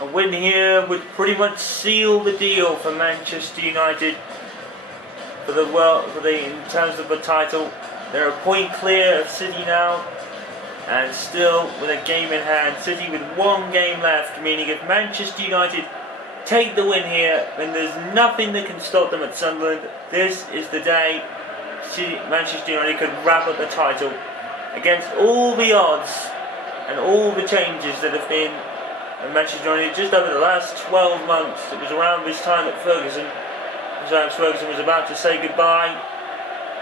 A win here would pretty much seal the deal for Manchester United in terms of the title. They're a point clear of City now, and still with a game in hand. City with one game left, meaning if Manchester United take the win here, then there's nothing that can stop them at Sunderland. This is the day Manchester United could wrap up the title against all the odds and all the changes that have been in Manchester United just over the last 12 months. It was around this time that Alex Ferguson was about to say goodbye,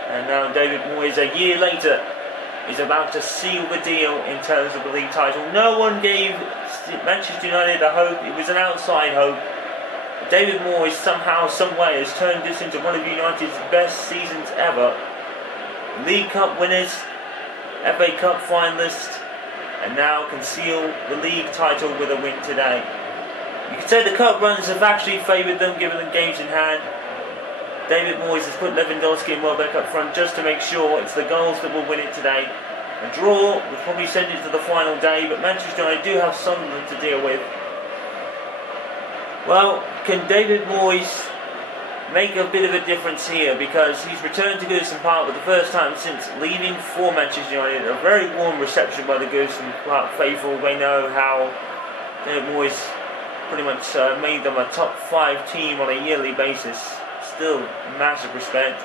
and now David Moyes, a year later, is about to seal the deal in terms of the league title. No one gave Manchester United a hope. It was an outside hope. David Moyes somehow, someway has turned this into one of United's best seasons ever. League Cup winners, FA Cup finalists, and now can seal the league title with a win today. You could say the cup runs have actually favoured them, given the games in hand. David Moyes has put Lewandowski and Welbeck up front just to make sure it's the goals that will win it today. A draw will probably send it to the final day, but Manchester United do have Sunderland to deal with. Well, can David Moyes make a bit of a difference here, because he's returned to Goodison Park for the first time since leaving for Manchester United. A very warm reception by the Goodison Park faithful. They know how David Moyes pretty much made them a top 5 team on a yearly basis. Still massive respect.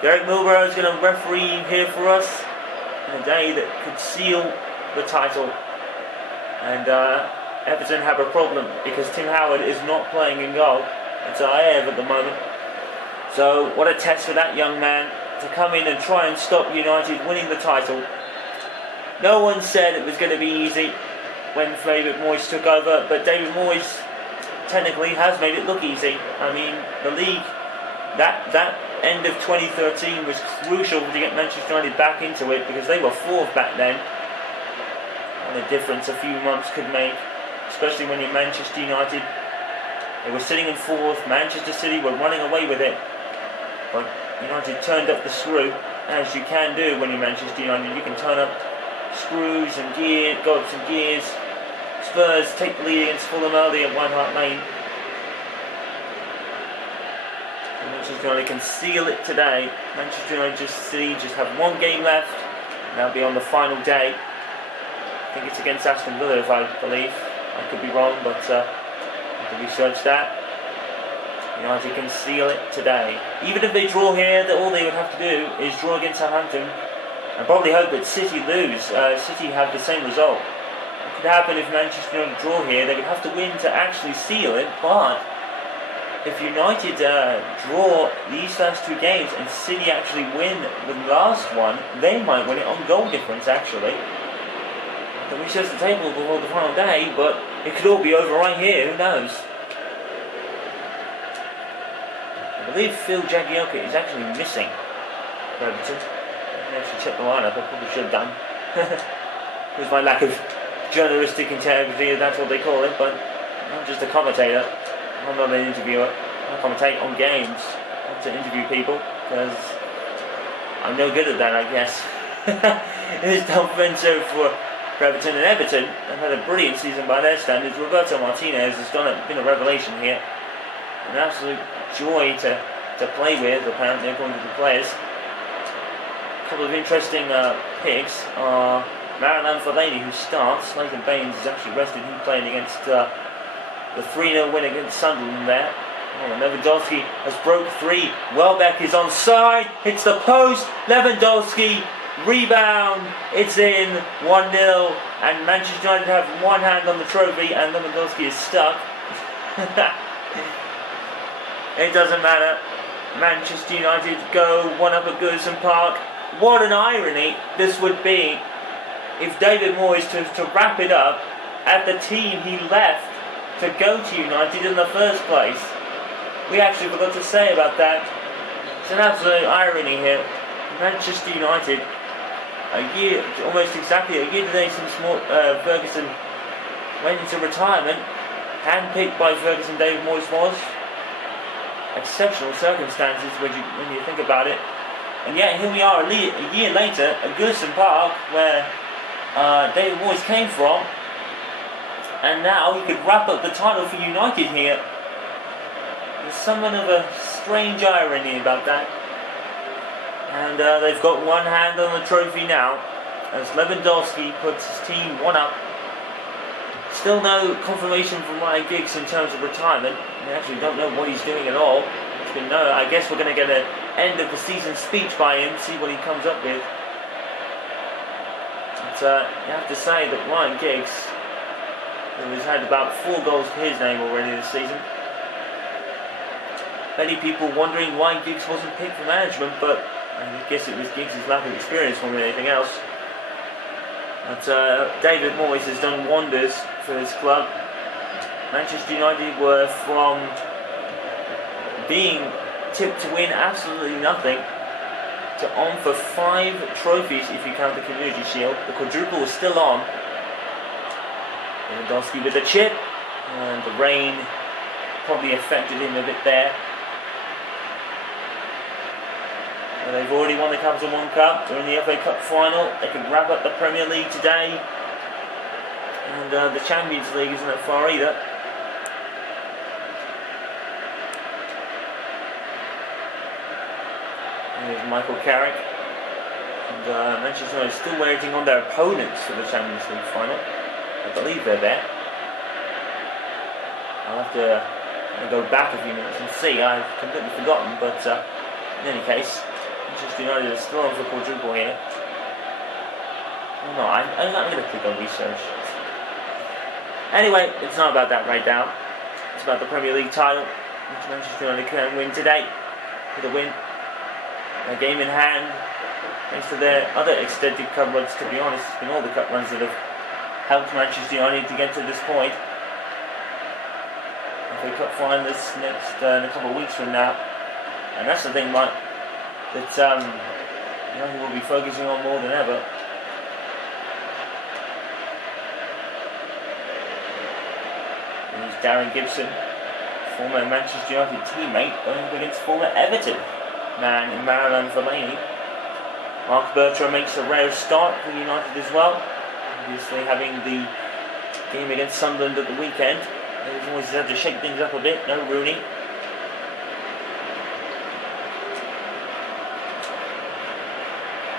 Derek Milborough is going to referee here for us in a day that could seal the title. And Everton have a problem because Tim Howard is not playing in goal. It's Ayev at the moment. So what a test for that young man to come in and try and stop United winning the title. No one said it was going to be easy when David Moyes took over, but David Moyes technically has made it look easy. I mean, the league, that end of 2013 was crucial to get Manchester United back into it, because they were 4th back then. And the difference a few months could make, especially when you're Manchester United. They were sitting in 4th, Manchester City were running away with it. But United turned up the screw, as you can do when you're Manchester United. You can turn up screws and go up some gears. Spurs take the lead against Fulham early at White Hart Lane. And Manchester United can seal it today. Manchester United just have one game left, and that'll be on the final day. I think it's against Aston Villa, if I believe. I could be wrong, but I can research that. United can seal it today. Even if they draw here, all they would have to do is draw against Southampton and probably hope that City lose. City have the same result. It could happen if Manchester United draw here. They would have to win to actually seal it, but if United draw these first 2 games and City actually win the last one, they might win it on goal difference actually. Then we search the table before the final day, but it could all be over right here, who knows? I believe Phil Jagielka is actually missing for Everton. I didn't actually check the lineup, I probably should have done. It was my lack of journalistic integrity, that's what they call it, but I'm just a commentator. I'm not an interviewer. I commentate on games, not to interview people, because I'm no good at that, I guess. It is offensive for Everton, and Everton have had a brilliant season by their standards. Roberto Martinez has been a revelation here. An absolute joy to play with, apparently, according to the players. A couple of interesting picks are Marouane Fellaini, who starts. Nathan Baines is actually rested. He's playing against the 3-0 win against Sunderland there. Oh, Lewandowski has broke 3. Welbeck is onside. Hits the post. Lewandowski. Rebound, it's in, 1-0, and Manchester United have one hand on the trophy and Lewandowski is stuck. It doesn't matter. Manchester United go 1-up at Goodison Park. What an irony this would be if David Moyes, to wrap it up, at the team he left to go to United in the first place. We actually forgot to say about that. It's an absolute irony here. Manchester United, almost exactly a year today since Ferguson went into retirement, handpicked by Ferguson, David Moyes was. Exceptional circumstances when you think about it. And yet here we are a year later at Goodison Park, where David Moyes came from, And now he could wrap up the title for United here. There's somewhat of a strange irony about that. And they've got one hand on the trophy now, as Lewandowski puts his team one up. Still no confirmation from Ryan Giggs in terms of retirement. We actually don't know what he's doing at all. It's been no. I guess we're going to get an end of the season speech by him, see what he comes up with. But you have to say that Ryan Giggs, who has had about 4 goals to his name already this season. Many people wondering why Giggs wasn't picked for management, but I guess it was Giggs' lack of experience more than anything else. But David Moyes has done wonders for his club. Manchester United were from being tipped to win absolutely nothing to on for 5 trophies if you count the Community Shield. The quadruple was still on. Lewandowski with a chip, and the rain probably affected him a bit there. And they've already won the Capital One Cup. They're in the FA Cup final. They can wrap up the Premier League today. And the Champions League isn't that far either. There's Michael Carrick. And Manchester United is still waiting on their opponents for the Champions League final. I believe they're there. I'll have to go back a few minutes and see. I've completely forgotten, but in any case, Manchester United is still on for quadruple here. No, I'm going to click on research. Anyway, it's not about that right now. It's about the Premier League title, which Manchester United can win today. With a win, a game in hand, thanks to their other extended cup runs. To be honest, it's been all the cup runs that have helped Manchester United to get to this point. FA Cup final this next in a couple of weeks from now, and that's the thing, Mike, that United will be focusing on more than ever. There's Darren Gibson, former Manchester United teammate, going up against former Everton man in Marouane Fellaini. Mark Bertrand makes a rare start for United as well. Obviously having the game against Sunderland at the weekend. They've always had to shake things up a bit. No Rooney.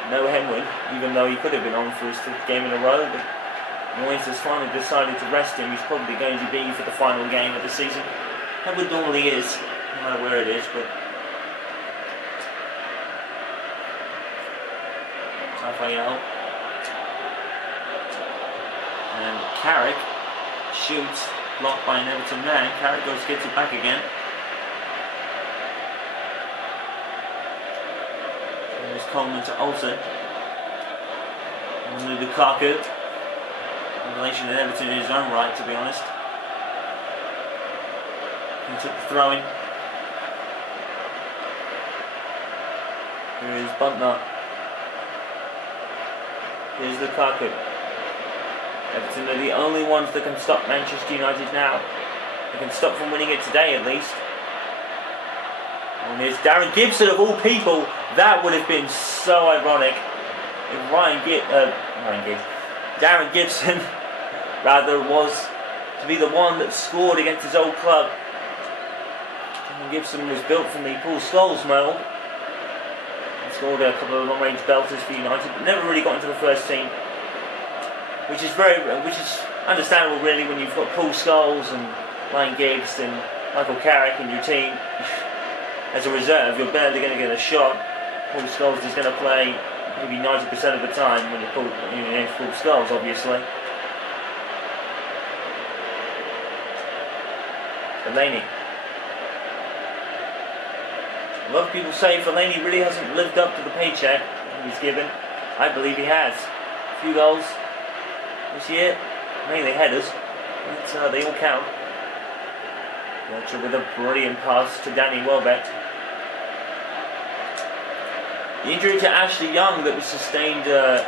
No Henry, even though he could have been on for his 5th game in a row. But Moyes has finally decided to rest him. He's probably going to be for the final game of the season. Henry normally is, no matter where it is, but Rafael. And Carrick shoots, blocked by an Everton man. Carrick gets it back again. And there's Coleman to Olsen. And Lukaku. In relation to Everton in his own right, to be honest. He took the throw in. Here is Buntner. Here's Lukaku. Everton are the only ones that can stop Manchester United now. They can stop from winning it today at least. And here's Darren Gibson of all people. That would have been so ironic if Darren Gibson rather was to be the one that scored against his old club. Darren Gibson was built from the Paul Scholes mould. He scored a couple of long-range belters for United, but never really got into the first team. Which is understandable really when you've got Paul Scholes and Ryan Giggs and Michael Carrick in your team. As a reserve, you're barely going to get a shot. Paul Scholes is going to play maybe 90% of the time when you're against Paul Scholes, obviously. Fellaini. A lot of people say Fellaini really hasn't lived up to the paycheck he's given. I believe he has. A few goals this year, mainly headers, but they all count. Fletcher with a brilliant pass to Danny Welbeck. The injury to Ashley Young that was sustained, I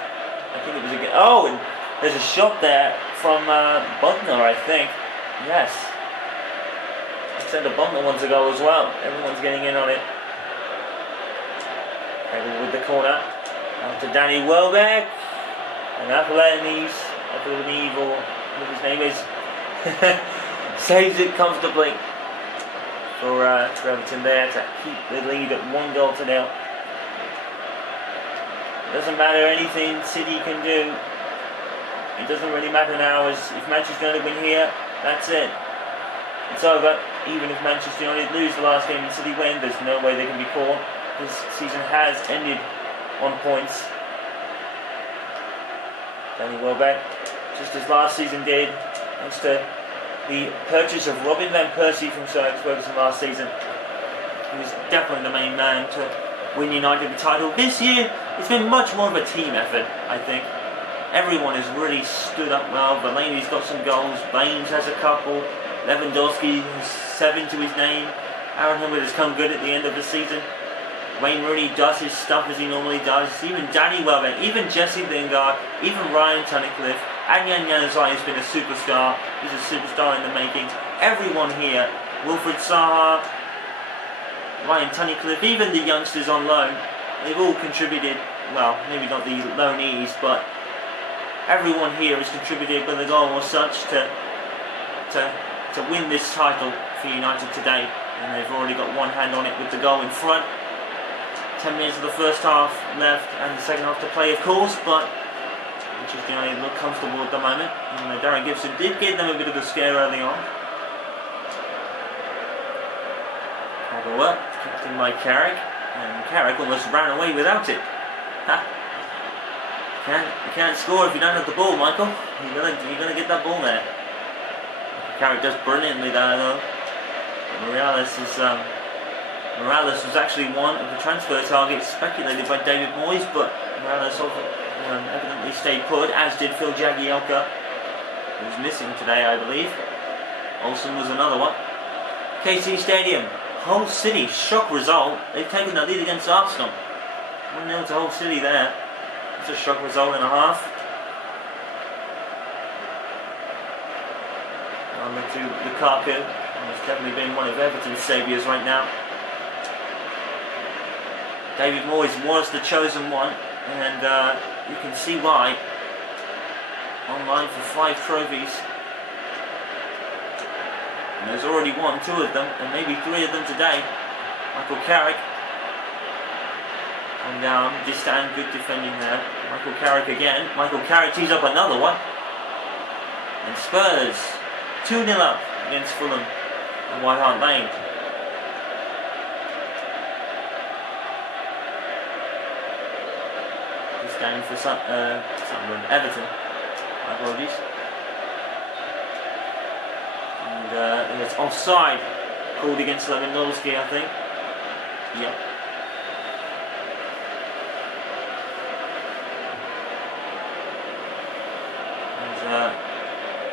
think it was again. Oh, and there's a shot there from Buntner, I think. Yes. Alexander Buntner wants a goal as well. Everyone's getting in on it. Able with the corner. Out to Danny Welbeck. And Apolloni's, or whatever his name is, Saves it comfortably for Everton there to keep the lead at 1-0. It doesn't matter anything City can do. It doesn't really matter now, as if Manchester United win here, that's it. It's over. Even if Manchester United lose the last game and City win, there's no way they can be caught. This season has ended on points. Danny Welbeck, just as last season did, thanks to the purchase of Robin van Persie from Sir Alex Ferguson last season. He was definitely the main man to win United the title. This year, it's been much more of a team effort, I think. Everyone has really stood up well. Fellaini's got some goals, Baines has a couple, Lewandowski has 7 to his name. Aaron Hill has come good at the end of the season. Wayne Rooney does his stuff as he normally does. Even Danny Welbeck, even Jesse Lingard, even Ryan Tunnicliffe. Adnan Januzaj has been a superstar. He's a superstar in the making. Everyone here, Wilfried Zaha, Ryan Tunnicliffe, even the youngsters on loan, they've all contributed. Well, maybe not the loanees, but everyone here has contributed with a goal or such to win this title for United today. And they've already got one hand on it with the goal in front. 10 minutes of the first half left and the second half to play, of course, but Manchester United look comfortable at the moment. And Darren Gibson did give them a bit of a scare early on. Cagaway, kicked in by Carrick, and Carrick almost ran away without it. You can't score if you don't have the ball, Michael. You're gonna get that ball there. Carrick does brilliantly there, though. Morales was actually one of the transfer targets speculated by David Moyes, but Morales evidently stayed put, as did Phil Jagielka, who was missing today, I believe. Olsen was another one. KC Stadium, Hull City, shock result. They've taken the lead against Arsenal. 1-0 to Hull City there. It's a shock result and a half. On to Lukaku. He's definitely been one of Everton's saviours right now. David Moyes was the chosen one, and you can see why. Online for 5 trophies. And there's already won 2 of them, and maybe 3 of them today. Michael Carrick. And down, Distan, good defending there. Michael Carrick again. Michael Carrick tees up another one. And Spurs 2-0 up against Fulham and White Hart Lane. Distan for Sunderland, Everton. My apologies. And there's offside called against Lewandowski, I think. Yep.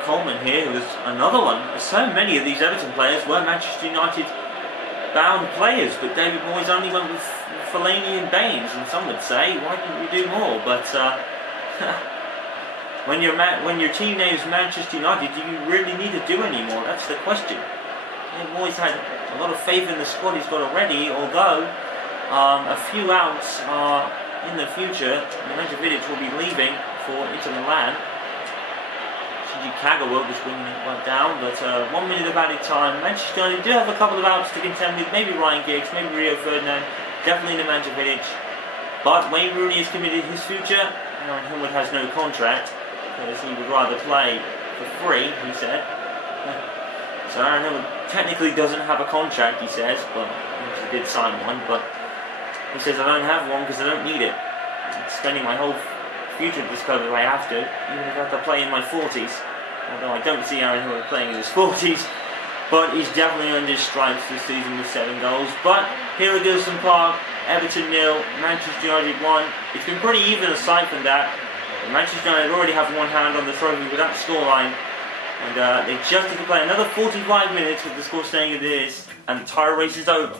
Coleman here, who was another one. So many of these Everton players were Manchester United bound players, but David Moyes only went with Fellaini and Baines, and some would say, why didn't you do more? But when your team name is Manchester United, do you really need to do any more? That's the question. David Moyes had a lot of faith in the squad he's got already, although a few outs are in the future. Nemanja Vidic will be leaving for Inter Milan. Kagawa was bringing it right down, but 1 minute of added time. Manchester United do have a couple of outs to contend with, maybe Ryan Giggs, maybe Rio Ferdinand, definitely Nemanja Vidic. But Wayne Rooney has committed his future, and Hillwood has no contract, because he would rather play for free, he said. So Aaron Hillwood technically doesn't have a contract, he says, but he did sign one, but he says, I don't have one because I don't need it. I'm spending my whole future at this club if I have to, even if I have to play in my 40s. Although I don't see Aaron Hill playing in his 40s, but he's definitely under his stripes this season with 7 goals. But here at Goodison Park, Everton 0, Manchester United 1. It's been pretty even aside from that. Manchester United already have one hand on the trophy with that scoreline, and they just need to play another 45 minutes with the score staying as it is, and the title race is over.